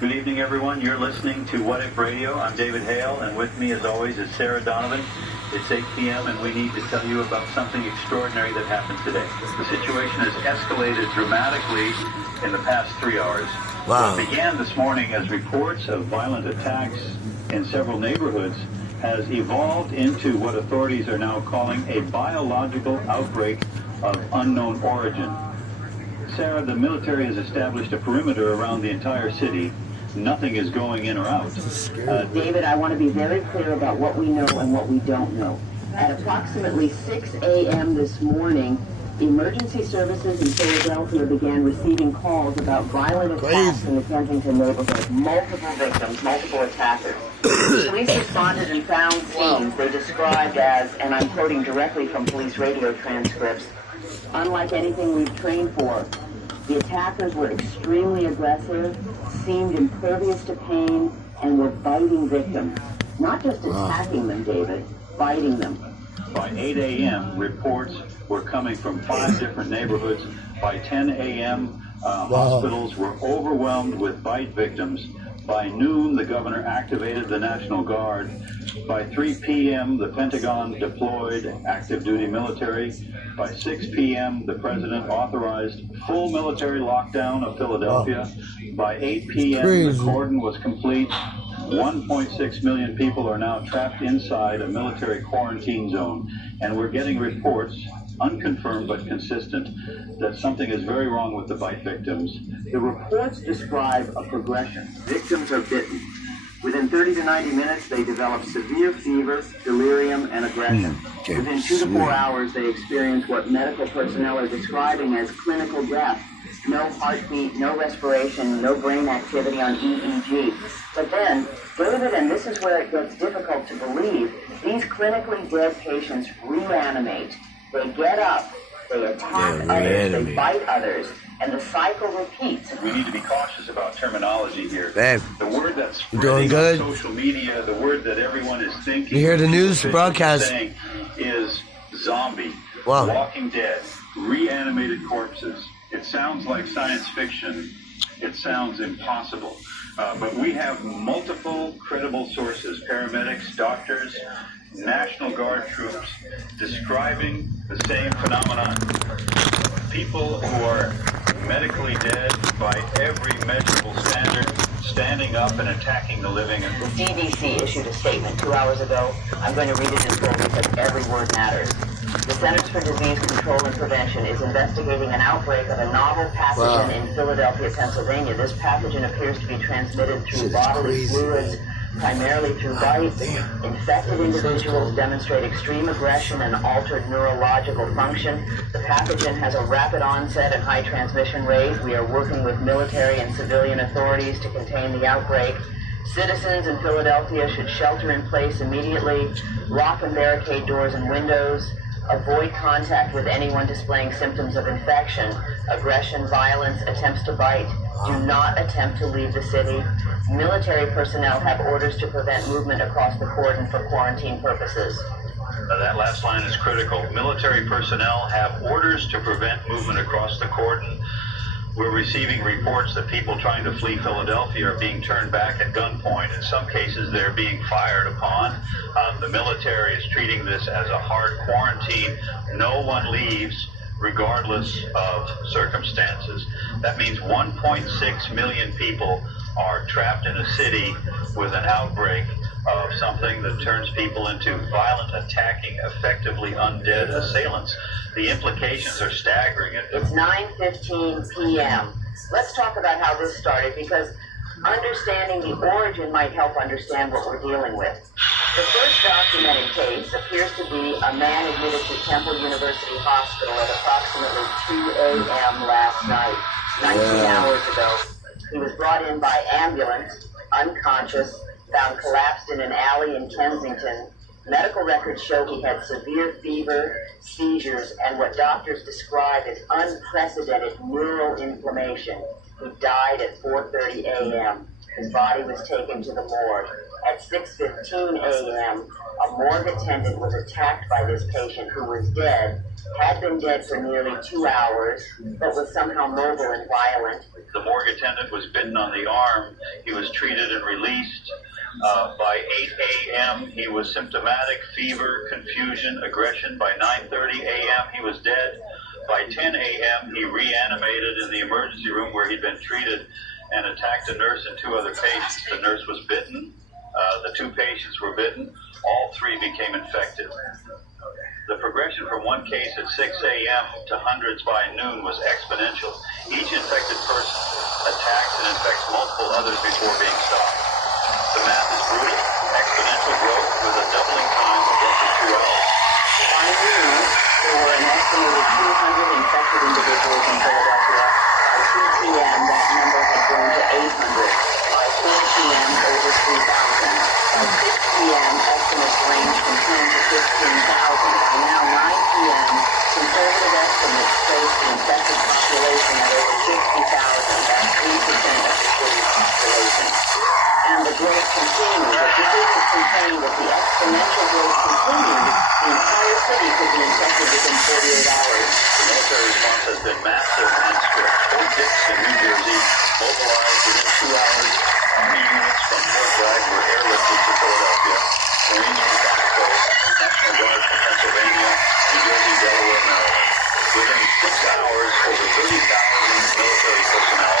Good evening, everyone. You're listening to What If Radio. I'm David Hale, and with me, as always, is Sarah Donovan. It's 8 p.m., and we need to tell you about something extraordinary that happened today. The situation has escalated dramatically in the past 3 hours. Wow. What began this morning as reports of violent attacks in several neighborhoods has evolved into what authorities are now calling a biological outbreak of unknown origin. Sarah, the military has established a perimeter around the entire city. Nothing is going in or out. David, I want to be very clear about what we know and what we don't know. At approximately 6 a.m. this morning, emergency services in Philadelphia began receiving calls about violent attacks in the Kensington neighborhood. Multiple victims, multiple attackers. Police responded and found scenes they described as, and I'm quoting directly from police radio transcripts, unlike anything we've trained for. The attackers were extremely aggressive, seemed impervious to pain, and were biting victims. Not just attacking them, David, biting them. By 8 a.m., reports were coming from 5 different neighborhoods. By 10 a.m., hospitals were overwhelmed with bite victims. By noon, the governor activated the National Guard. By 3 p.m., the Pentagon deployed active duty military. By 6 p.m., the president authorized full military lockdown of Philadelphia. By 8 p.m., the cordon was complete. 1.6 million people are now trapped inside a military quarantine zone. And we're getting reports, unconfirmed but consistent, that something is very wrong with the bite victims. The reports describe a progression. Victims are bitten. Within 30 to 90 minutes, they develop severe fever, delirium, and aggression. Within 2 to 4 hours, they experience what medical personnel are describing as clinical death. No heartbeat, no respiration, no brain activity on EEG. But then, David, and this is where it gets difficult to believe, these clinically dead patients reanimate. They get up, they attack others, they bite others, and the cycle repeats. We need to be cautious about terminology here. Babe, the word that's doing good? On social media, the word that everyone is thinking. You hear the news broadcast? Saying is zombie, wow. Walking dead, reanimated corpses. It sounds like science fiction. It sounds impossible. But we have multiple credible sources, paramedics, doctors, National Guard troops, describing the same phenomenon. People who are medically dead by every measurable standard, standing up and attacking the living. The CDC issued a statement 2 hours ago. I'm going to read it in full because every word matters. The Centers for Disease Control and Prevention is investigating an outbreak of a novel pathogen in Philadelphia, Pennsylvania. This pathogen appears to be transmitted through bodily fluids, primarily through bites. Infected individuals demonstrate extreme aggression and altered neurological function. The pathogen has a rapid onset and high transmission rate. We are working with military and civilian authorities to contain the outbreak. Citizens in Philadelphia should shelter in place immediately, lock and barricade doors and windows, avoid contact with anyone displaying symptoms of infection, aggression, violence, attempts to bite. Do not attempt to leave the city. Military personnel have orders to prevent movement across the cordon for quarantine purposes. That last line is critical. Military personnel have orders to prevent movement across the cordon. We're receiving reports that people trying to flee Philadelphia are being turned back at gunpoint. In some cases, they're being fired upon. The military is treating this as a hard quarantine. No one leaves regardless of circumstances. That means 1.6 million people are trapped in a city with an outbreak of something that turns people into violent, attacking, effectively undead assailants. The implications are staggering. It's 9:15 p.m. Let's talk about how this started, because understanding the origin might help understand what we're dealing with. The first documented case appears to be a man admitted to Temple University Hospital at approximately 2 a.m. last night, 19 hours ago. He was brought in by ambulance, unconscious, found collapsed in an alley in Kensington. Medical records show he had severe fever, seizures, and what doctors described as unprecedented neural inflammation. He died at 4:30 a.m. His body was taken to the morgue. At 6:15 a.m., a morgue attendant was attacked by this patient who was dead, had been dead for nearly 2 hours, but was somehow mobile and violent. The morgue attendant was bitten on the arm. He was treated and released. By 8 a.m., he was symptomatic, fever, confusion, aggression. By 9:30 a.m., he was dead. By 10 a.m., he reanimated in the emergency room where he'd been treated and attacked a nurse and 2 other patients. The nurse was bitten. The 2 patients were bitten. All 3 became infected. The progression from one case at 6 a.m. to hundreds by noon was exponential. Each infected person attacks and infects multiple others before being stopped. The math is brutal. Exponential growth with a doubling time of roughly 2 hours. By noon, there were an estimated 200 infected individuals in Philadelphia. By 2 p.m., that number had grown to 800. By 4 p.m., over 3,000. By 6 p.m., estimates range from 10 to 15,000. By now, 9 p.m., conservative estimates place the infected population at over 60,000. That's 3% of the city's population. And the growth continues. If this isn't contained, if the exponential growth continues, the entire city could be infected within 48 hours. The military response has been massive and swift. Fort Dix in New Jersey mobilized within 2 hours. Army units from Fort Bragg were airlifted to Philadelphia. Marines from Mexico, National Guard from Pennsylvania, New Jersey, Delaware, Maryland. Within 6 hours, over 30,000 military personnel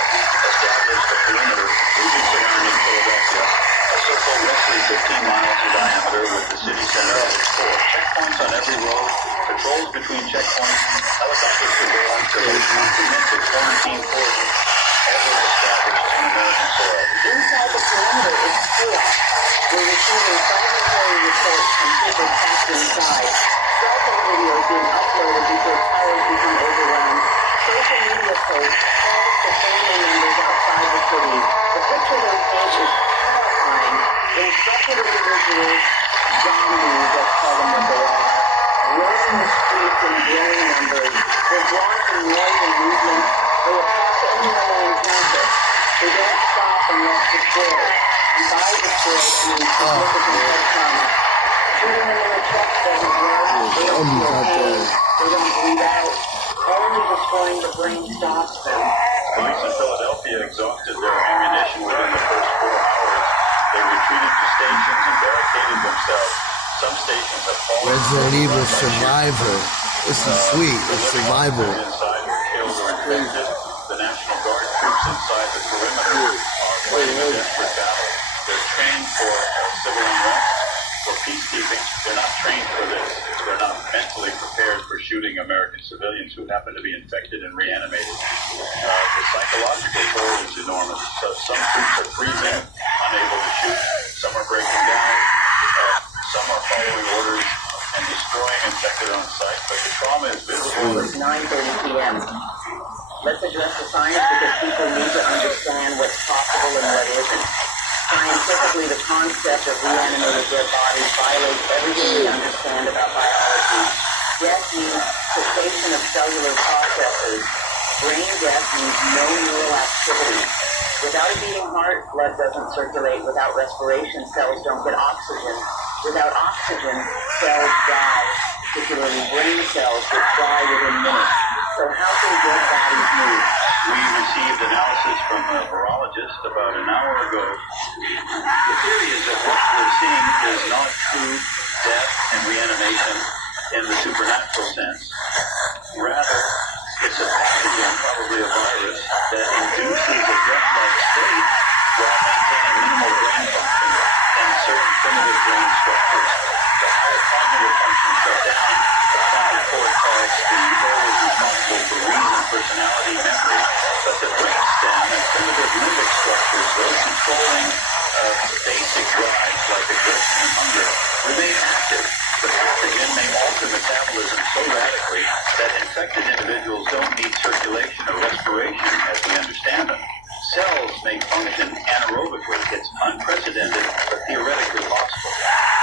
established a perimeter region surrounding Philadelphia, a circle roughly 15 miles in diameter with the city center at its core. Checkpoints on every road, patrols between checkpoints, helicopter surveillance, and a comprehensive quarantine cordon ever established in American soil. Inside the perimeter is chaos. We're receiving fragmentary reports from people trapped inside. Cell phone videos being uploaded before towers become overwhelmed. Social media posts, calls to family members outside the city. The picture they paint is horrifying. Infected individuals, zombies, let's call them what they are, roaming the streets in growing numbers. They're drawn to noise and movement. They attack anyone they encounter. They don't stop unless destroyed. And by destroyed, I mean significant head trauma. Shooting them in the chest doesn't work. They don't feel pain. They don't bleed out. Only destroying the brain stops them. Police in Philadelphia exhausted their ammunition within the first 4 hours. They retreated to stations and barricaded themselves. Some stations have fallen. Resident Evil Survivor. This is sweet. It's survival. Inside were killed or infected. The National Guard troops inside the perimeter are fighting a desperate battle. They're trained for civil unrest, for peacekeeping. They're not trained for this. They're not mentally prepared for shooting American civilians who happen to be infected and reanimated. The psychological toll is enormous. So some troops are freezing, unable to shoot. Some are breaking down. Some are following orders and destroying infected on site. But the trauma is visible. It's 9:30 p.m. Let's address the science because people need to understand what's possible and what isn't. Scientifically, the concept of reanimated dead bodies violates everything we understand about biology. Death means cessation of cellular processes. Brain death means no neural activity. Without a beating heart, blood doesn't circulate. Without respiration, cells don't get oxygen. Without oxygen, cells die, particularly brain cells, which die within minutes. So how can dead bodies move? We received analysis from a virologist about an hour ago. The theory is that what we're seeing is not true death and reanimation in the supernatural sense. Rather, it's a pathogen, probably a virus, that induces a death-like state while maintaining minimal brain function and certain primitive brain structures. The higher cognitive functions shut down. The frontal cortex, the area responsible for reason, personality, memory, but the brainstem and primitive limbic structures, those controlling basic drives like aggression and hunger, remain active. The pathogen may alter metabolism so radically that infected individuals don't need circulation or respiration as we understand them. Cells may function anaerobically. It's unprecedented, but theoretically possible.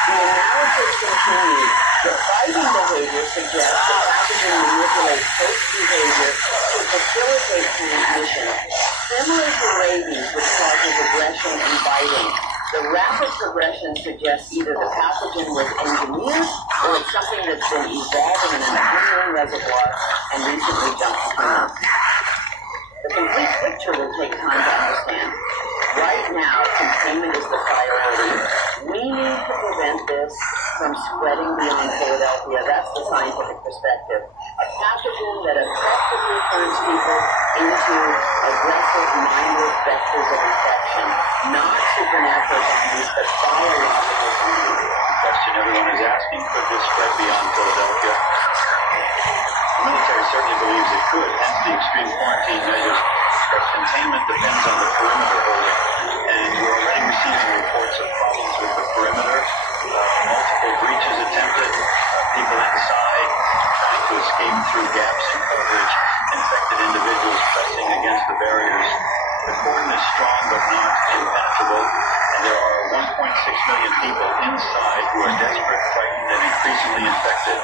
The analysis continues. The fighting behavior suggests the pathogen manipulates host behavior to facilitate transmission. Similar to rabies, which causes aggression and The rapid progression suggests either the pathogen was engineered or it's something that's been evolving in an unknown reservoir and recently jumped to humans. The complete picture will take time to understand. Right now, containment is the priority. We need to prevent this from spreading beyond Philadelphia. That's the scientific perspective. A pathogen that effectively turns people into aggressive, mindless vectors of infection. Not supernatural zombies, but biological zombies. The question everyone is asking, could this spread beyond Philadelphia? The military certainly believes it could, hence the extreme quarantine measures. But containment depends on the perimeter holding, and we're already receiving reports of problems with the perimeter. Multiple breaches attempted, people inside trying to escape through gaps in coverage, infected individuals pressing against the barriers. The cordon is strong but not impenetrable, and there are 1.6 million people inside who are desperate, frightened, and increasingly infected.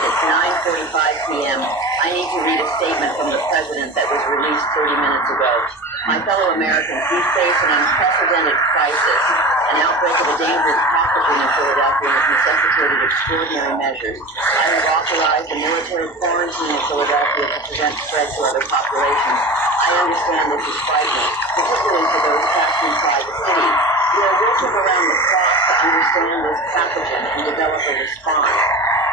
It's 9:45 p.m. I need to read a statement from the president that was released 30 minutes ago. My fellow Americans, we face an unprecedented crisis. An outbreak of a dangerous pathogen in Philadelphia has necessitated extraordinary measures. I have authorized a military quarantine in Philadelphia to prevent spread to other populations. I understand this is frightening, particularly for those trapped inside the city. We are working around the clock to understand this pathogen and develop a response.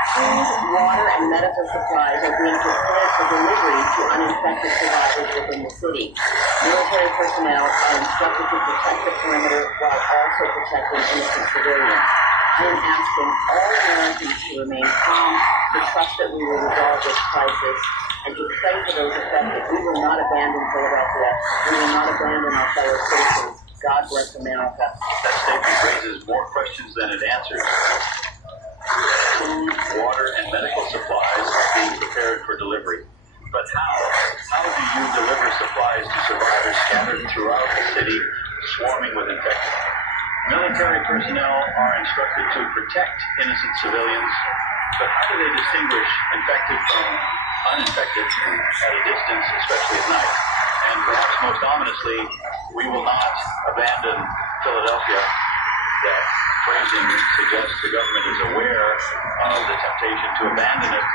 Food, water, and medical supplies are being prepared for delivery to uninfected survivors within the city. Military personnel are instructed to protect the perimeter while also protecting innocent civilians. I am asking all Americans to remain calm, to trust that we will resolve this crisis, and to pray for those affected. We will not abandon Philadelphia. We will not abandon our fellow citizens. God bless America. That statement raises more questions than it answers. Food, water, and medical supplies are being prepared for delivery. But how? How do you deliver supplies to survivors scattered throughout the city, swarming with infected? Military personnel are instructed to protect innocent civilians, but how do they distinguish infected from uninfected at a distance, especially at night? And perhaps most ominously, we will not abandon Philadelphia. That phrasing suggests the government is aware of the temptation to abandon it,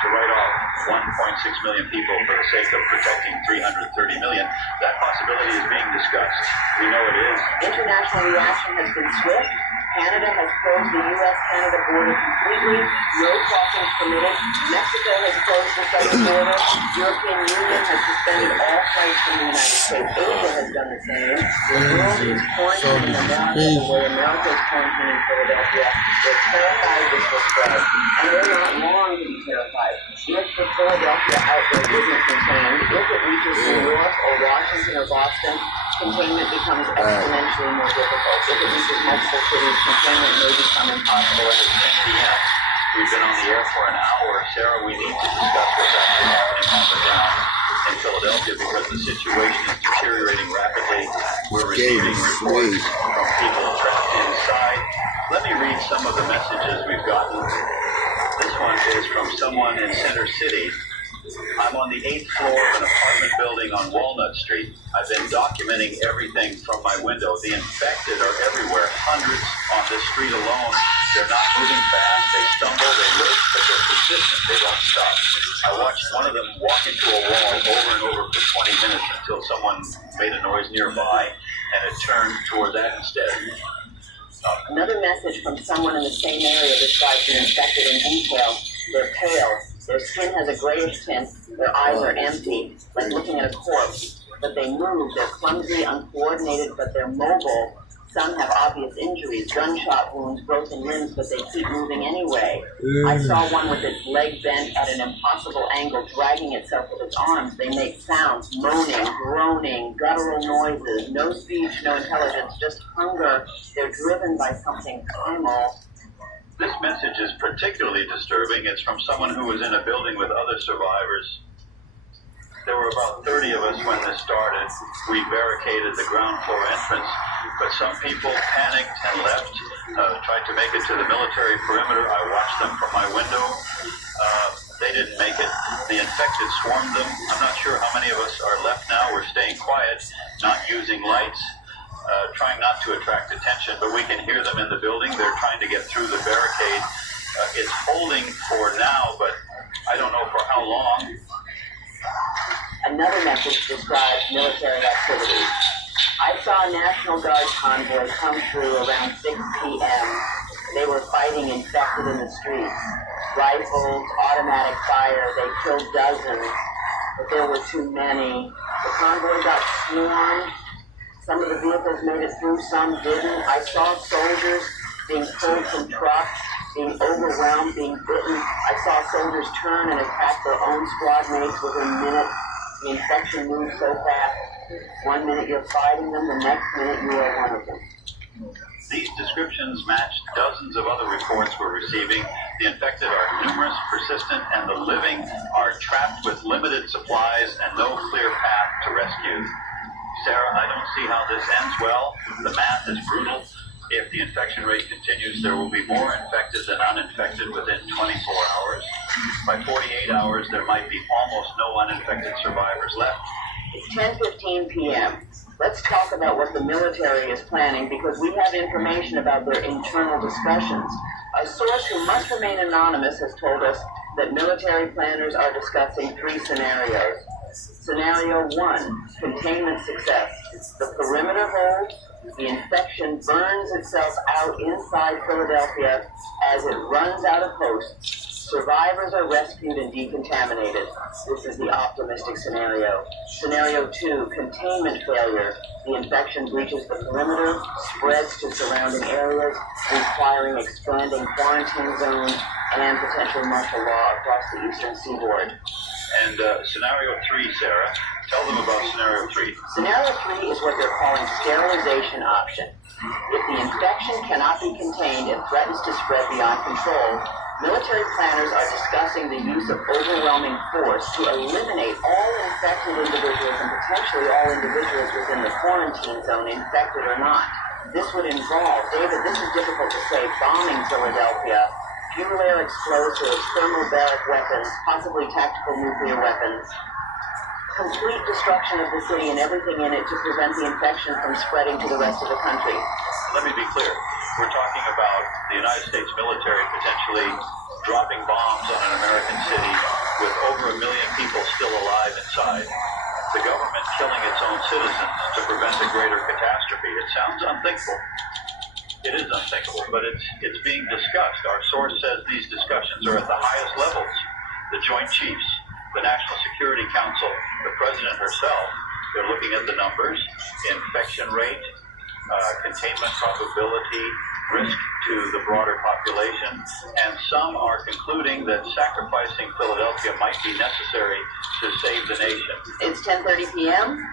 to write off 1.6 million people for the sake of protecting 330 million. That possibility is being discussed. We know it is. International reaction has been swift. Canada has closed the U.S.-Canada border completely. No crossings permitted. Mexico has closed the southern border. European Union has suspended all flights from the United States. Asia has done the same. The world is quarantining Nevada the way America is quarantining Philadelphia. We're terrified this will spread. And we're not long to be terrified. If the Philadelphia outbreak isn't contained, if it reaches New York or Washington or Boston, containment becomes exponentially more difficult. If it reaches multiple cities, containment may become impossible at 10 p.m. We've been on the air for an hour. Sarah, we need to discuss what's actually happening on the ground in Philadelphia because the situation is deteriorating rapidly. We're receiving reports from people trapped inside. Let me read some of the messages we've gotten. This one is from someone in Center City. I'm on the 8th floor of an apartment building on Walnut Street. I've been documenting everything from my window. The infected are everywhere, hundreds on this street alone. They're not moving fast, they stumble, they lurch, but they're persistent, they don't stop. I watched one of them walk into a wall over and over for 20 minutes until someone made a noise nearby, and it turned toward that instead. Another message from someone in the same area describes an infected in detail. They're pale. Their skin has a grayish tint. Their eyes are empty, like looking at a corpse. But they move. They're clumsy, uncoordinated, but they're mobile. Some have obvious injuries, gunshot wounds, broken limbs, but they keep moving anyway. I saw one with its leg bent at an impossible angle, dragging itself with its arms. They make sounds, moaning, groaning, guttural noises. No speech, no intelligence, just hunger. They're driven by something primal. This message is particularly disturbing. It's from someone who was in a building with other survivors. There were about 30 of us when this started. We barricaded the ground floor entrance, but some people panicked and left, tried to make it to the military perimeter. I watched them from my window. They didn't make it. The infected swarmed them. I'm not sure how many of us are left now. We're staying quiet, not using lights. trying not to attract attention, but we can hear them in the building. They're trying to get through the barricade. It's holding for now, but I don't know for how long. Another message describes military activity. I saw a National Guard convoy come through around 6 p.m. They were fighting infected in the streets. Rifles, automatic fire, they killed dozens, but there were too many. The convoy got swarmed. Some of the vehicles made it through, some didn't. I saw soldiers being pulled from trucks, being overwhelmed, being bitten. I saw soldiers turn and attack their own squad mates within minutes. The infection moves so fast. 1 minute you're fighting them, the next minute you are one of them. These descriptions match dozens of other reports we're receiving. The infected are numerous, persistent, and the living are trapped with limited supplies and no clear path to rescue. Sarah, I don't see how this ends well. The math is brutal. If the infection rate continues, there will be more infected than uninfected within 24 hours. By 48 hours, there might be almost no uninfected survivors left. It's 10:15 p.m. Let's talk about what the military is planning, because we have information about their internal discussions. A source who must remain anonymous has told us that military planners are discussing 3 scenarios. Scenario 1, containment success. The perimeter holds, the infection burns itself out inside Philadelphia as it runs out of hosts. Survivors are rescued and decontaminated. This is the optimistic scenario. Scenario 2, containment failure. The infection breaches the perimeter, spreads to surrounding areas, requiring expanding quarantine zones and potential martial law across the eastern seaboard. And scenario 3, Sarah, tell them about scenario 3. Scenario 3 is what they're calling sterilization option. If the infection cannot be contained and threatens to spread beyond control, military planners are discussing the use of overwhelming force to eliminate all infected individuals and potentially all individuals within the quarantine zone, infected or not. This would involve, David, this is difficult to say, bombing Philadelphia, fuel-air explosives, thermobaric weapons, possibly tactical nuclear weapons, complete destruction of the city and everything in it to prevent the infection from spreading to the rest of the country. Let me be clear. We're talking about the United States military potentially dropping bombs on an American city with over 1 million people still alive inside. The government killing its own citizens to prevent a greater catastrophe. It sounds unthinkable. It is unthinkable, but it's being discussed. Our source says these discussions are at the highest levels. The Joint Chiefs, the National Security Council, the President herself, they're looking at the numbers, infection rate, containment probability, risk to the broader population, and some are concluding that sacrificing Philadelphia might be necessary to save the nation. It's 10:30 p.m.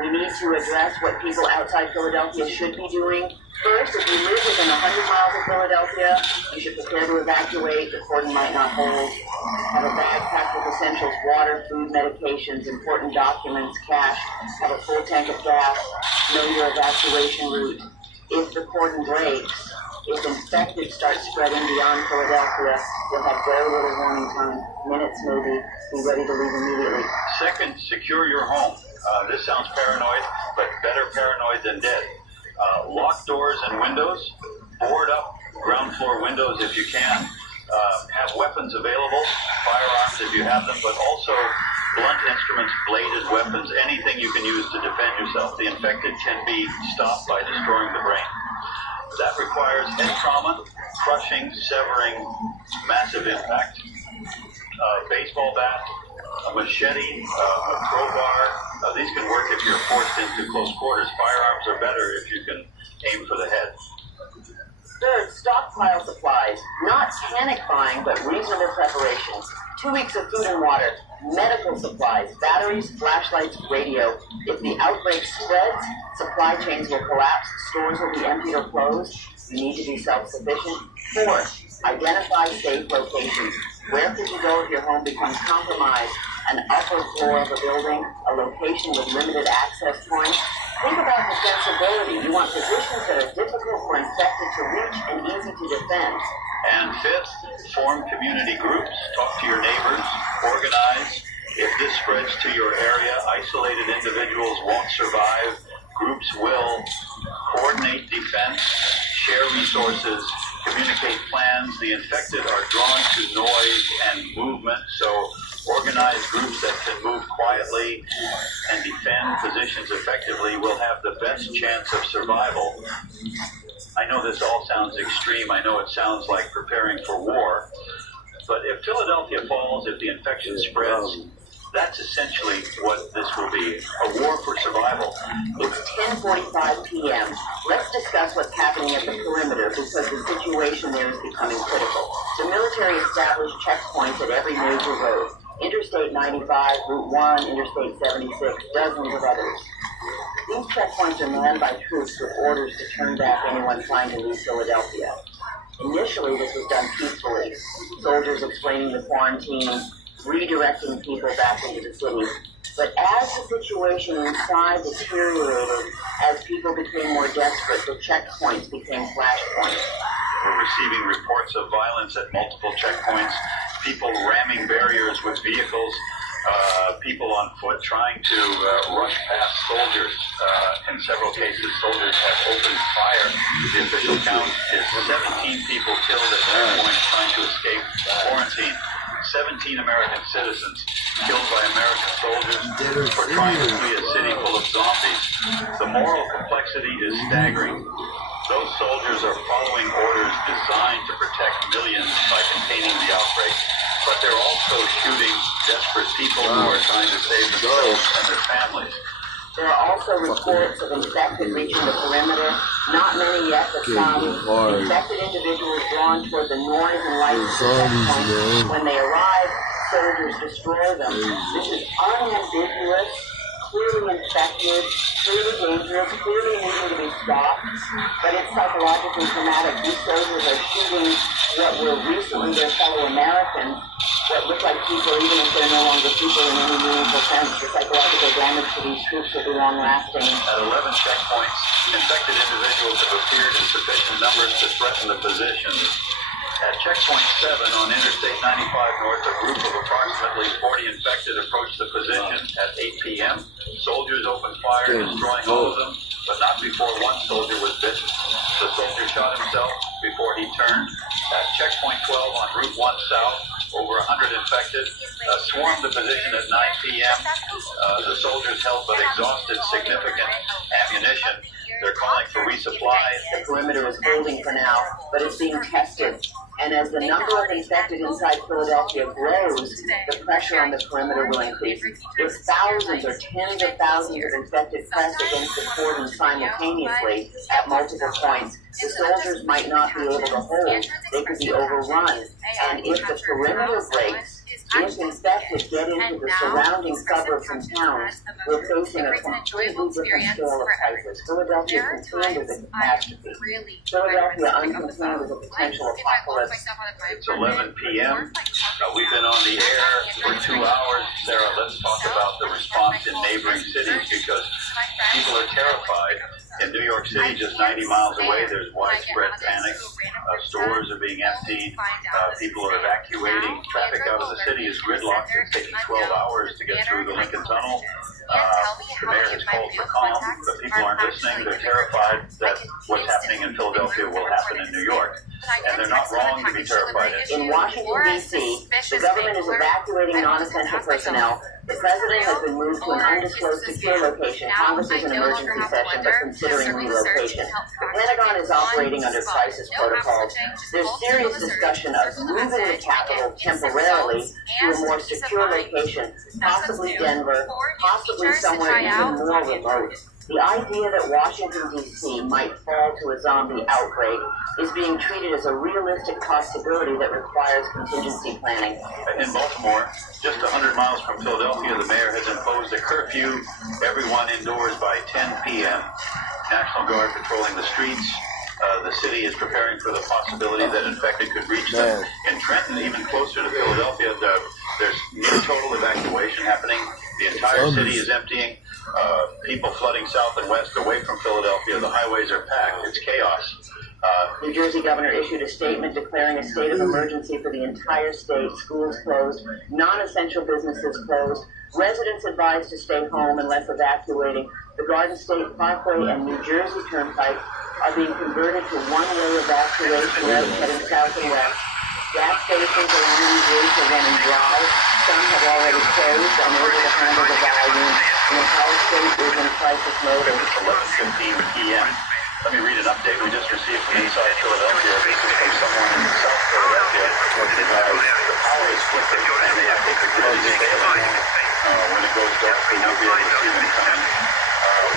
We need to address what people outside Philadelphia should be doing. First, if you live within 100 miles of Philadelphia, you should prepare to evacuate. The cordon might not hold. Have a bag packed with essentials, water, food, medications, important documents, cash. Have a full tank of gas. Know your evacuation route. If the cordon breaks, if infected start spreading beyond Philadelphia, you'll have very little warning time, minutes maybe. Be ready to leave immediately. Second, secure your home. This sounds paranoid, but better paranoid than dead. Lock doors and windows, board up ground floor windows if you can. Have weapons available, firearms if you have them, but also blunt instruments, bladed weapons, anything you can use to defend yourself. The infected can be stopped by destroying the brain. That requires head trauma, crushing, severing, massive impact. Baseball bat, a machete, a crowbar. These can work if you're forced into close quarters. Firearms are better if you can aim for the head. Third, stockpile supplies. Not panic buying, but reasonable preparations. 2 weeks of food and water. Medical supplies, batteries, flashlights, radio. If the outbreak spreads, supply chains will collapse, stores will be emptied or closed. You need to be self-sufficient. 4, identify safe locations. Where could you go if your home becomes compromised? An upper floor of a building, a location with limited access points. Think about defensibility. You want positions that are difficult for infected to reach and easy to defend. And fifth, form community groups. Talk to your neighbors. Organize. If this spreads to your area, isolated individuals won't survive. Groups will. resources, communicate plans. The infected are drawn to noise and movement, so organized groups that can move quietly and defend positions effectively will have the best chance of survival. I know this all sounds extreme. I know it sounds like preparing for war. But if Philadelphia falls, if the infection spreads, that's essentially what this will be, a war for survival. It's 10:45 p.m. Let's discuss what's happening at the perimeter because the situation there is becoming critical. The military established checkpoints at every major road. Interstate 95, Route 1, Interstate 76, dozens of others. These checkpoints are manned by troops with orders to turn back anyone trying to leave Philadelphia. Initially, this was done peacefully, soldiers explaining the quarantine, redirecting people back into the city. But as the situation inside deteriorated, as people became more desperate, the checkpoints became flashpoints. We're receiving reports of violence at multiple checkpoints, people ramming barriers with vehicles, people on foot trying to rush past soldiers. In several cases, soldiers have opened fire. The official count is 17 people killed at checkpoints trying to escape quarantine. 17 American citizens killed by American soldiers for trying to flee a city full of zombies. The moral complexity is staggering. Those soldiers are following orders designed to protect millions by containing the outbreak, but they're also shooting desperate people who are trying to save themselves and their families. There are also reports of infected reaching the perimeter. Not many yet, but some. Infected individuals drawn toward the noise and lights of the checkpoints. When they arrive, soldiers destroy them. This is unambiguous, clearly infected, clearly dangerous, clearly needing to be stopped. But it's psychologically traumatic. These soldiers are shooting what were recently their fellow Americans, what look like people, even if they're no longer people in any meaningful sense. The psychological damage to these troops will be long-lasting. At 11 checkpoints, infected individuals have appeared in sufficient numbers to threaten the positions. At checkpoint 7 on Interstate 95 North, a group of approximately 40 infected approached the position at 8 p.m. Soldiers opened fire, destroying all of them, but not before one soldier was bitten. The soldier shot himself before he turned. At checkpoint 12 on Route 1 South, over 100 infected swarmed the position at 9 p.m. The soldiers held but exhausted significant ammunition. They're calling for resupply. The perimeter is holding for now, but it's being tested. And as the number of infected inside Philadelphia grows, the pressure on the perimeter will increase. If thousands or tens of thousands of infected press against the cordon simultaneously at multiple points, the soldiers might not be able to hold. They could be overrun. And if the perimeter breaks, if infected get into the surrounding suburbs and towns, we're facing a completely different scale of crisis. Philadelphia contained as a catastrophe. Philadelphia uncontained as a potential apocalypse. It's 11 p.m. We've been on the air for 2 hours. Sarah, let's talk about the response in neighboring cities because people are terrified. In New York City, just 90 miles away, there's widespread panic. Stores are being emptied. People are evacuating. Traffic out of the city is gridlocked. It's taking 12 hours to get through the Lincoln Tunnel. The mayor has called for calm, but people aren't listening. They're terrified that what's happening in Philadelphia will happen in New York. And they're not wrong to be terrified. In Washington, D.C., the government is evacuating non-essential personnel. The president has been moved to an undisclosed secure location. Congress is in emergency session, but considering relocation. The Pentagon is operating under crisis protocols. There's serious discussion of moving the capital temporarily to a more secure location, possibly Denver, possibly somewhere even more remote. The idea that Washington, D.C. might fall to a zombie outbreak is being treated as a realistic possibility that requires contingency planning. In Baltimore, just 100 miles from Philadelphia, the mayor has imposed a curfew, everyone indoors by 10 p.m. National Guard patrolling the streets. The city is preparing for the possibility that infected could reach them. In Trenton, even closer to Philadelphia, there's near total evacuation happening. The entire city is emptying. People flooding south and west away from Philadelphia. The highways are packed. It's chaos. New Jersey governor issued a statement declaring a state of emergency for the entire state. Schools closed, non-essential businesses closed, residents advised to stay home unless evacuating. The Garden State Parkway and New Jersey Turnpike are being converted to one-way evacuation routes heading south and west. Gas stations along these routes are running dry. Some have already closed, unable to handle the volume. And the power state is in crisis mode. It's 11:15 p.m. Let me read an update we just received from inside Philadelphia. This is from someone in South Philadelphia. The power is flickering, and I think the grid is failing. When it goes dark, we won't be able to see them coming.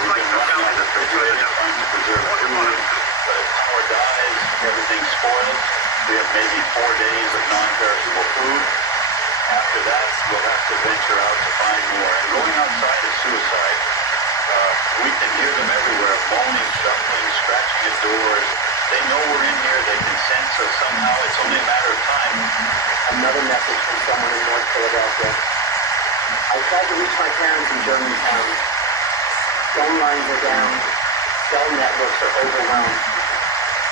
We've been running on refrigerators trying to preserve food, but if power dies, everything's spoiled. We have maybe 4 days of non-perishable food. After that, we'll have to venture out to find more. And going outside is suicide. We can hear them everywhere, moaning, shuffling, scratching at doors. They know we're in here. They can sense us somehow. It's only a matter of time. Another message from someone in North Philadelphia. I tried to reach my parents in Germantown. Phone lines are down. Cell networks are overwhelmed.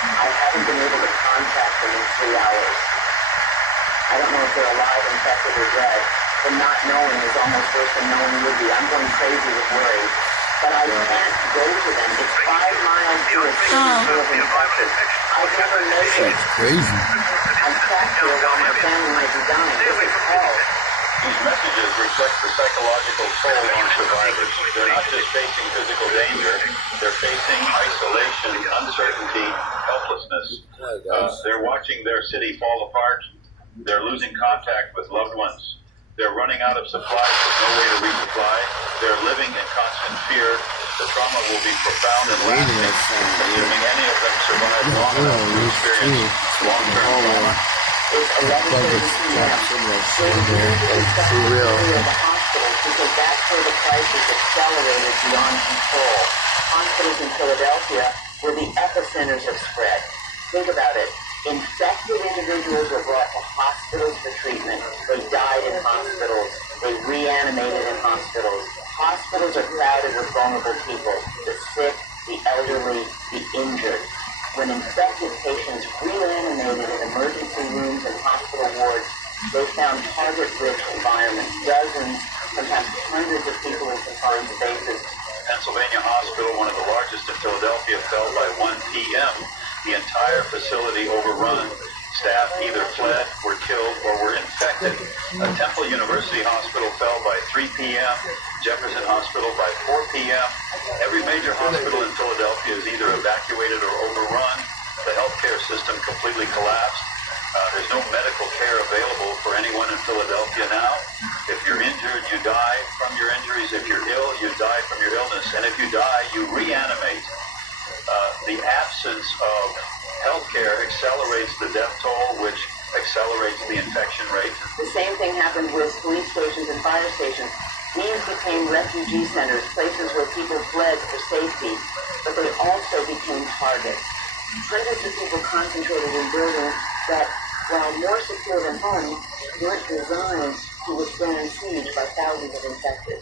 I haven't been able to contact them in 3 hours. I don't know if they're alive, infected, or dead. But not knowing is almost worse than knowing would be. I'm going crazy with worry. But I can't go to them. It's 5 miles to a city full of infected. I've never made it. It's crazy. I'm trapped here while my family might be dying. This is hell. These messages reflect the psychological toll on survivors. They're not just facing physical danger, they're facing isolation, uncertainty, helplessness. They're watching their city fall apart. They're losing contact with loved ones. They're running out of supplies with no way to resupply. They're living in constant fear. The trauma will be profound and lasting, assuming any of them survive long enough to experience long-term trauma. It's 11:30 p.m. For real. The hospitals, because that's where the crisis accelerated beyond control. Hospitals in Philadelphia were the epicenters of spread. Think about it. Infected individuals were brought to hospitals for treatment. They died in hospitals. They reanimated in hospitals. Hospitals are crowded with vulnerable people, the sick, the elderly, the injured. When infected patients reanimated in emergency rooms and hospital wards, they found target-rich environments, dozens, sometimes hundreds of people in confined spaces. Pennsylvania Hospital, one of the largest in Philadelphia, fell by 1 p.m. The entire facility overrun. Staff either fled, were killed, or were infected. Temple University Hospital fell by 3 p.m., Jefferson Hospital by 4 p.m. Every major hospital in Philadelphia is either evacuated or overrun. The healthcare system completely collapsed. There's no medical care available for anyone in Philadelphia now. If you're injured, you die from your injuries. If you're ill, you die from your illness. And if you die, you reanimate. The absence of healthcare accelerates the death toll, which accelerates the infection rate. The same thing happened with police stations and fire stations. These became refugee centers, places where people fled for safety, but they also became targets. Hundreds of people concentrated in buildings that, while more secure than homes, weren't designed to withstand siege by thousands of infected.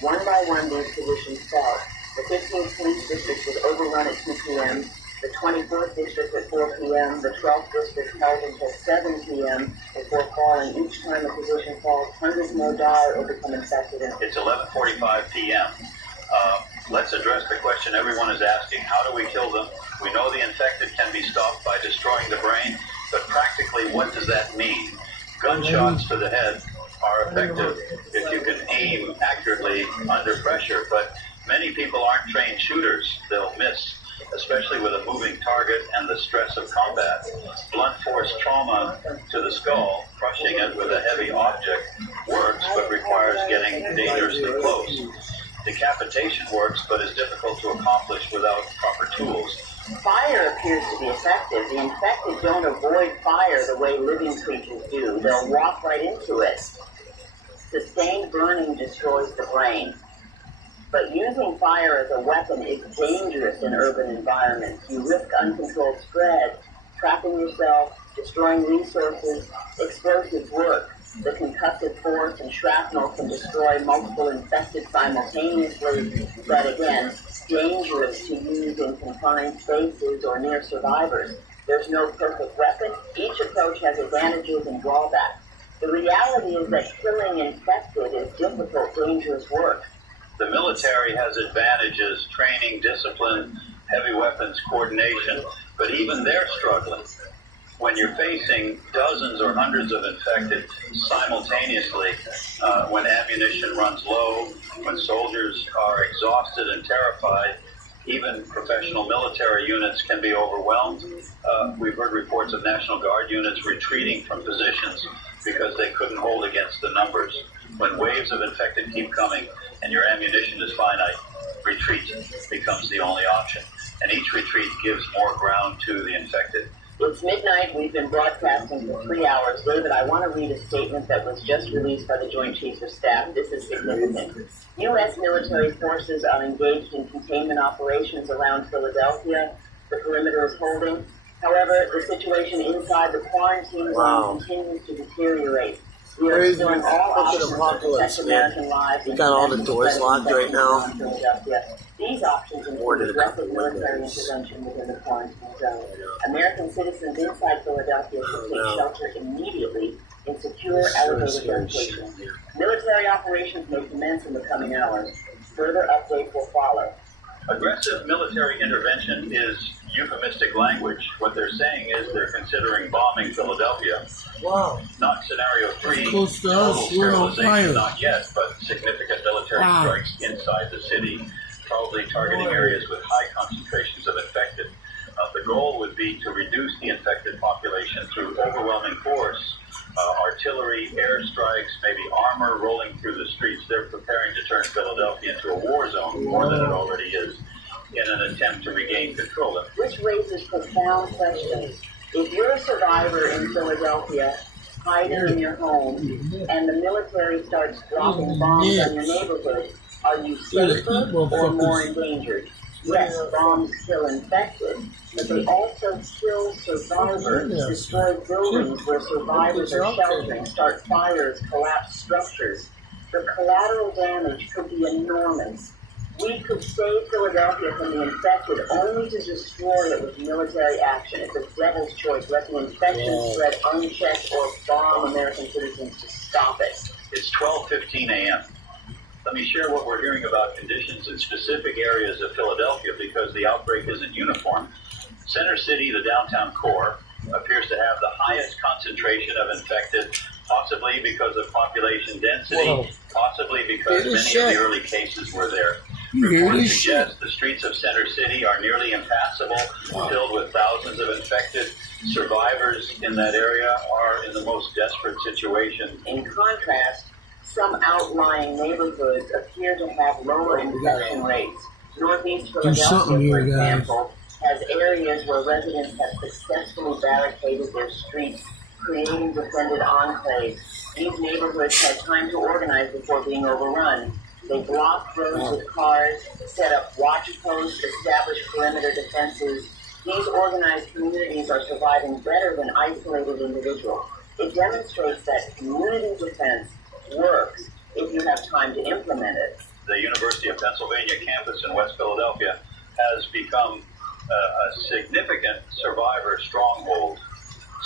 One by one, these positions fell. The 15th Police District was overrun at 2 p.m., the 24th District at 4 p.m., the 12th District held until 7 p.m. before falling. Each time a position falls, hundreds more die or become infected. It's 11:45 p.m. Let's address the question everyone is asking. How do we kill them? We know the infected can be stopped by destroying the brain, but practically what does that mean? Gunshots to the head are effective if you can aim accurately under pressure, but many people aren't trained shooters. They'll miss, especially with a moving target and the stress of combat. Blunt force trauma to the skull, crushing it with a heavy object, works, but requires getting dangerously close. Decapitation works, but is difficult to accomplish without proper tools. Fire appears to be effective. The infected don't avoid fire the way living creatures do. They'll walk right into it. Sustained burning destroys the brain. But using fire as a weapon is dangerous in urban environments. You risk uncontrolled spread, trapping yourself, destroying resources. Explosives work. The concussive force and shrapnel can destroy multiple infected simultaneously, but again, dangerous to use in confined spaces or near survivors. There's no perfect weapon. Each approach has advantages and drawbacks. The reality is that killing infected is difficult, dangerous work. The military has advantages, training, discipline, heavy weapons coordination, but even they're struggling. When you're facing dozens or hundreds of infected simultaneously, when ammunition runs low, when soldiers are exhausted and terrified, even professional military units can be overwhelmed. We've heard reports of National Guard units retreating from positions because they couldn't hold against the numbers. When waves of infected keep coming and your ammunition is finite, retreat becomes the only option. And each retreat gives more ground to the infected. It's midnight. We've been broadcasting for 3 hours. David, I want to read a statement that was just released by the Joint Chiefs of Staff. This is significant. U.S. military forces are engaged in containment operations around Philadelphia. The perimeter is holding. However, the situation inside the quarantine zone continues to deteriorate. We are exploring all options to protect American lives. You got all the doors locked right now. These options include aggressive military intervention within the quarantine zone. American citizens inside Philadelphia should take shelter immediately in secure elevated locations. Military operations may commence in the coming hours. Further updates will follow. Aggressive military intervention is euphemistic language. What they're saying is they're considering bombing Philadelphia. Wow. Not scenario 3, Close to total us, we're on sterilization, fire. not yet, but significant military strikes inside the city, probably targeting areas with high concentrations of infected. The goal would be to reduce the infected population through overwhelming force, artillery, airstrikes, maybe armor rolling through the streets. They're preparing to turn Philadelphia into a war zone, more than it already is, in an attempt to regain control. Which raises profound questions. If you're a survivor in Philadelphia, hiding in your home, and the military starts dropping bombs on your neighborhood, are you safer or more endangered? Yes, bombs kill infected, but they also kill survivors, destroy buildings where survivors are sheltering, start fires, collapse structures. The collateral damage could be enormous. We could save Philadelphia from the infected only to destroy it with military action. It's a devil's choice. Let the infection spread unchecked or bomb American citizens to stop it. It's 12:15 a.m. Let me share what we're hearing about conditions in specific areas of Philadelphia because the outbreak isn't uniform. Center City, the downtown core, appears to have the highest concentration of infected, possibly because of population density, possibly because many of the early cases were there. Reports suggest the streets of Center City are nearly impassable, filled with thousands of infected. Survivors in that area are in the most desperate situation. In contrast, some outlying neighborhoods appear to have lower infection rates. Northeast Philadelphia, for example, has areas where residents have successfully barricaded their streets, creating defended enclaves. These neighborhoods had time to organize before being overrun. They blocked roads with cars, set up watch posts, established perimeter defenses. These organized communities are surviving better than isolated individuals. It demonstrates that community defense works if you have time to implement it. The University of Pennsylvania campus in West Philadelphia has become a significant survivor stronghold.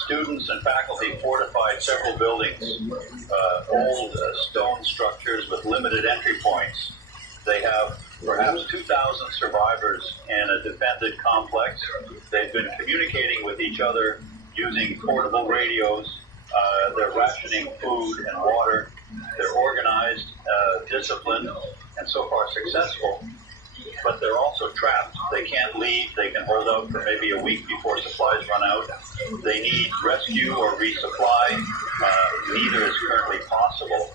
Students and faculty fortified several buildings, old stone structures with limited entry points. They have perhaps 2,000 survivors in a defended complex. They've been communicating with each other using portable radios. They're rationing food and water. They're organized, disciplined, and so far successful. But they're also trapped. They can't leave. They can hold out for maybe a week before supplies run out. They need rescue or resupply. Neither is currently possible.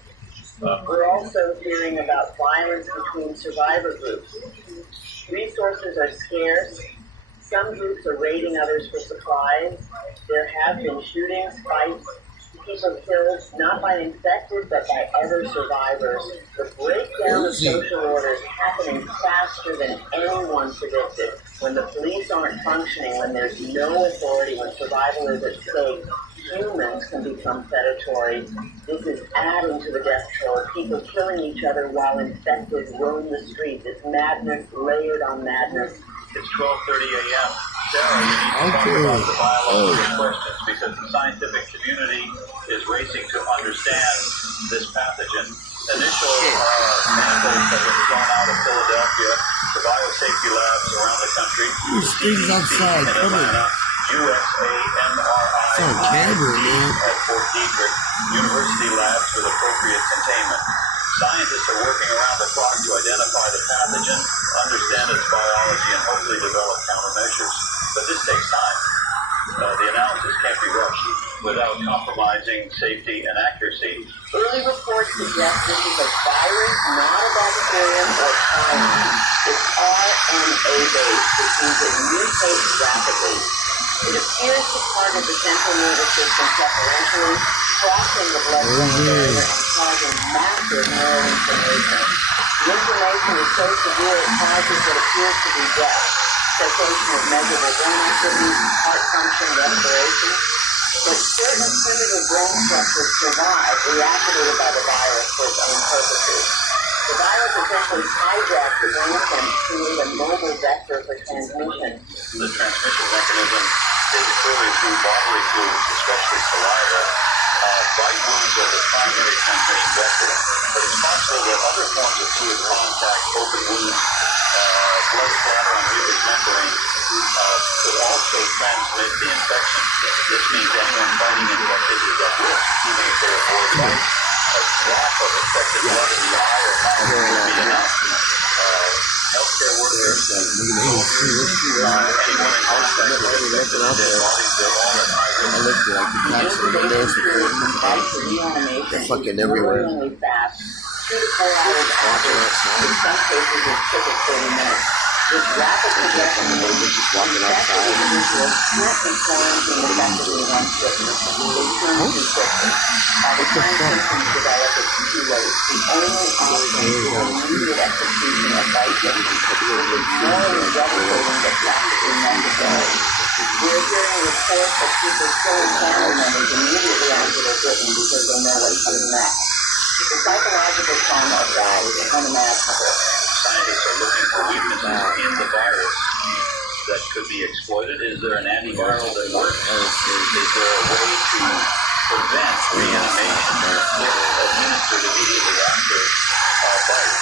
We're also hearing about violence between survivor groups. Resources are scarce. Some groups are raiding others for supplies. There have been shootings, fights, people killed, not by infected, but by other survivors. The breakdown of social order is happening faster than anyone predicted. When the police aren't functioning, when there's no authority, when survival is at stake, humans can become predatory. This is adding to the death toll. People killing each other while infected roam the streets. It's madness layered on madness. It's 12:30 a.m. Sarah, we need to talk about the biological questions because the scientific community is racing to understand this pathogen. Initial samples have been flown out of Philadelphia to biosafety labs around the country. Things outside, in come on. Atlanta, USAMRI It's on camera, man. at Fort Detrick, university labs with appropriate containment. Scientists are working around the clock to identify the pathogen, understand its biology, and hopefully develop countermeasures. But this takes time. The analysis can't be rushed without compromising safety and accuracy. Early reports suggest this is a virus, not a bacterium or virus. It's RNA-based, which means it mutates rapidly. It appears to target the central nervous system preferentially, crossing the blood-brain barrier and causing massive neuroinflammation. The inflammation is so severe it causes what appears to be death, cessation of measurable brain activity, heart function, respiration. But certain primitive brain structures survive, reactivated by the virus for its own purposes. The virus essentially hijacks the brain stem to create a mobile vector for transmission. The transmission mechanism is clearly through bodily fluids, especially saliva. Bite wounds are the primary transmission vector, but it's possible that other forms of fluid contact, open wounds, blood splatter on mucous membrane, could also transmit the infection. This means anyone fighting infected is at risk, even if they avoid bites. A drop of infected blood in the eye or mouth would be enough. Healthcare workers, anyone in contact with infected dead bodies, they're all at high risk. I looked at it, I could catch them. They're fucking everywhere. Fast, 2 to 4 hours after, in some cases it's took 30 minutes. This rapid progression means Just walking outside. individuals can't be quarantined effectively once bitten. They turn too quickly. By the time symptoms develop, it's too late. The only option is immediate execution of bite victims, which is more devastating but practically necessary. We're hearing reports of people killing family members immediately after they're bitten because they know what comes next. The psychological trauma of that is unimaginable. Scientists are looking for weaknesses in the virus that could be exploited. Is there an antiviral that works? Is there a way to prevent reanimation if administered immediately after a bite?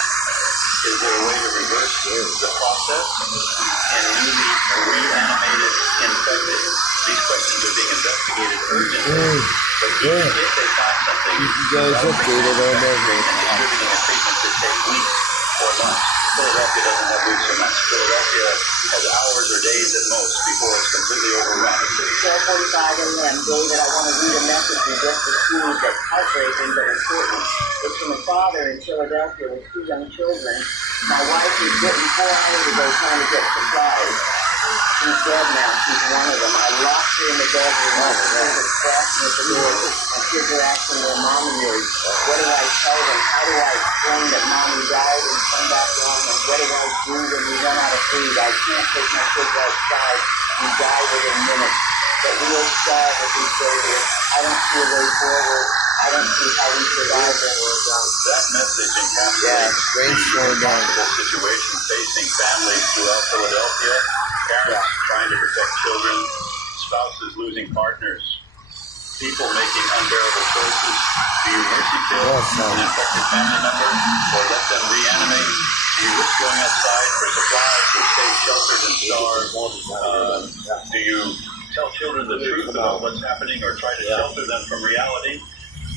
Is there a way to reverse the process in newly reanimated infected? These questions are being investigated urgently. But even if they found something, You guys updated on that, man. distributing a treatment could take weeks or months. Philadelphia doesn't have weeks or months. Philadelphia has hours or days at most before it's completely overrun. 12:45 a.m. David, I want to read a message you just received that's heartbreaking but important. It's from a father in Philadelphia with 2 young children. My wife was bitten 4 hours ago trying to get supplies. She's dead now. She's one of them. I locked her in the bedroom. My children crashing at the door. My kids are asking where mommy is. What do I tell them? How do I explain that mommy died and came back on? And what do I do when we run out of food? I can't take my kids outside. We die within minutes. But we will starve if we stay here. I don't see a way forward. I don't see how we survive when we're done. That message encapsulates rain's slowing down. the situation facing families throughout Philadelphia. Parents trying to protect children, spouses losing partners, people making unbearable choices. Do you mercy kill an infected family member or let them reanimate? Do you risk going outside for supplies or stay sheltered and starve? Do you tell children the truth about what's happening or try to shelter them from reality?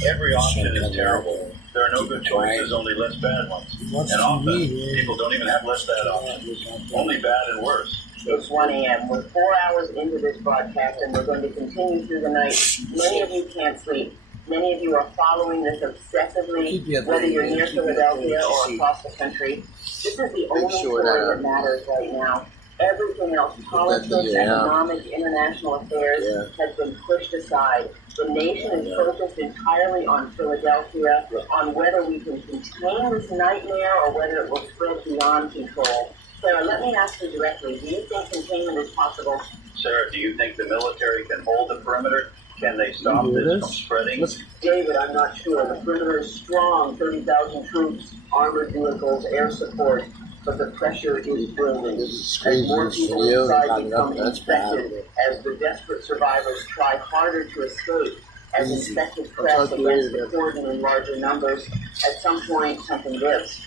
Every option is terrible. There are no good choices, only less bad ones. And often, people don't even have less bad options, only bad and worse. It's 1 a.m. We're 4 hours into this broadcast, and we're going to continue through the night. Many of you can't sleep. Many of you are following this obsessively, whether you're near Philadelphia or across the country. This is the only story that matters right now. Everything else, politics, economic, international affairs, has been pushed aside. The nation is focused entirely on Philadelphia, on whether we can contain this nightmare or whether it will spread beyond control. Sarah, let me ask you directly, do you think containment is possible? Sarah, do you think the military can hold the perimeter? Can they stop this from spreading? David, I'm not sure. The perimeter is strong, 30,000 troops, armored vehicles, air support, but the pressure is building. As more people inside become infected, as the desperate survivors try harder to escape, as Easy. infected I'll press talk to you against later, the cordon in larger numbers. At some point, something gives.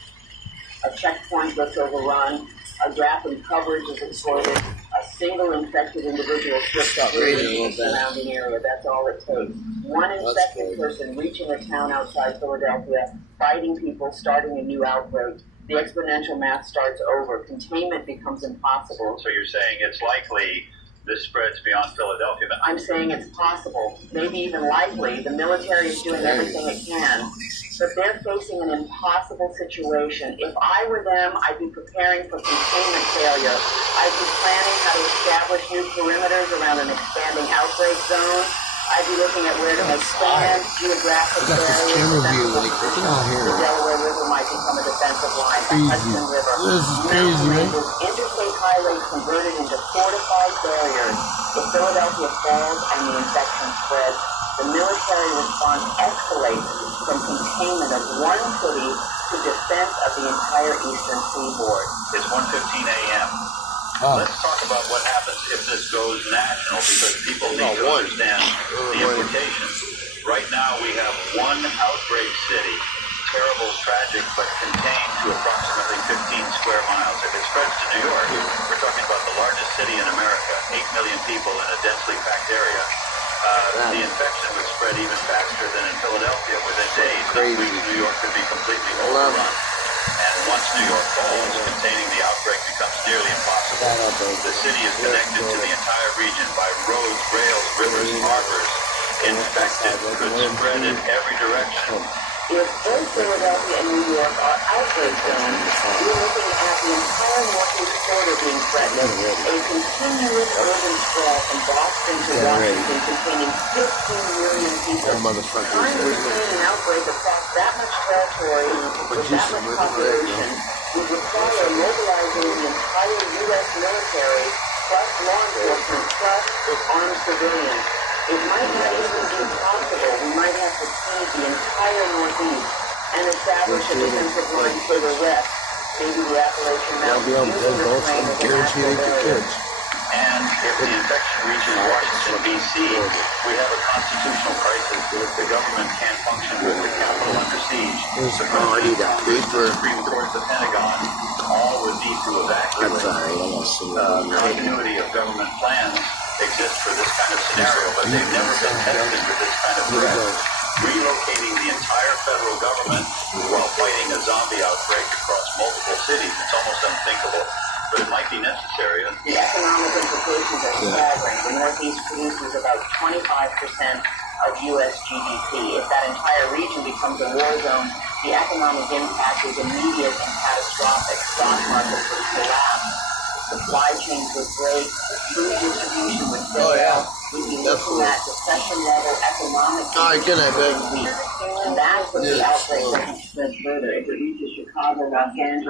A checkpoint gets overrun, a gap in coverage is exploited, a single infected individual slips up in the surrounding area. That's all it takes. One infected person reaching a town outside Philadelphia, fighting people, starting a new outbreak. The exponential math starts over. Containment becomes impossible. So you're saying it's likely this spreads beyond Philadelphia, but I'm saying it's possible, maybe even likely. The military is doing everything it can, but they're facing an impossible situation. If I were them, I'd be preparing for containment failure. I'd be planning how to establish new perimeters around an expanding outbreak zone. I'd be looking at where to make plans, geographic I got this barriers, camera view, defensible like, look out positions. here. The Delaware River might become a defensive line. The Crazy. Hudson River, This is crazy, mountain man. ranges, interstate highways converted into fortified barriers. If Philadelphia falls and the infection spreads, the military response escalates from containment of one city to defense of the entire eastern seaboard. it's 1:15 a.m. Oh, Let's talk about what happens if this goes national, because people need to one. understand the implications. Right now, we have one outbreak city, terrible, tragic, but contained to approximately 15 square miles. If it spreads to New York, we're talking about the largest city in America, 8 million people in a densely packed area. The infection would spread even faster than in Philadelphia. Within days, some weeks, New York could be completely overrun. And once New York falls, containing the outbreak becomes nearly impossible. The city is connected to the entire region by roads, rails, rivers, harbors. Infected could spread in every direction. If both Philadelphia and New York are outbreak zones, we're looking at the entire northeast corridor being threatened. A continuous urban sprawl from Boston to Washington containing 15 million people. that motherfucker Trying to retain an outbreak across that much territory with that much population would require mobilizing the entire U.S. military, plus law enforcement, plus armed civilians. It might not even be possible. We might have to seize the entire Northeast and establish a defensive line further west. Maybe the Appalachian I'll be able Mountains to using both this of them range as a guarantee natural they get barrier. kids. And if the infection reaches Washington, D.C., we have a constitutional crisis. The government can't function with the Capitol under siege. Oh, I need that paper. The Supreme Court, the Pentagon, all would need to I'm evacuate. sorry, I got some. Continuity of government plans exists for this kind of scenario, but they've never been tested for this kind of threat. Relocating the entire federal government while fighting a zombie outbreak across multiple cities, it's almost unthinkable, but it might be necessary. The economic implications are staggering. The Northeast produces about 25% of U.S. GDP. If that entire region becomes a war zone, the economic impact is immediate and catastrophic. Stock markets would collapse. Supply chains would break. Food distribution would fail. Oh, yeah. We'd be looking at depression-level economic All right, good night, babe. weeks. And that's what the outbreak doesn't spread further. If it reaches Chicago, Los Angeles,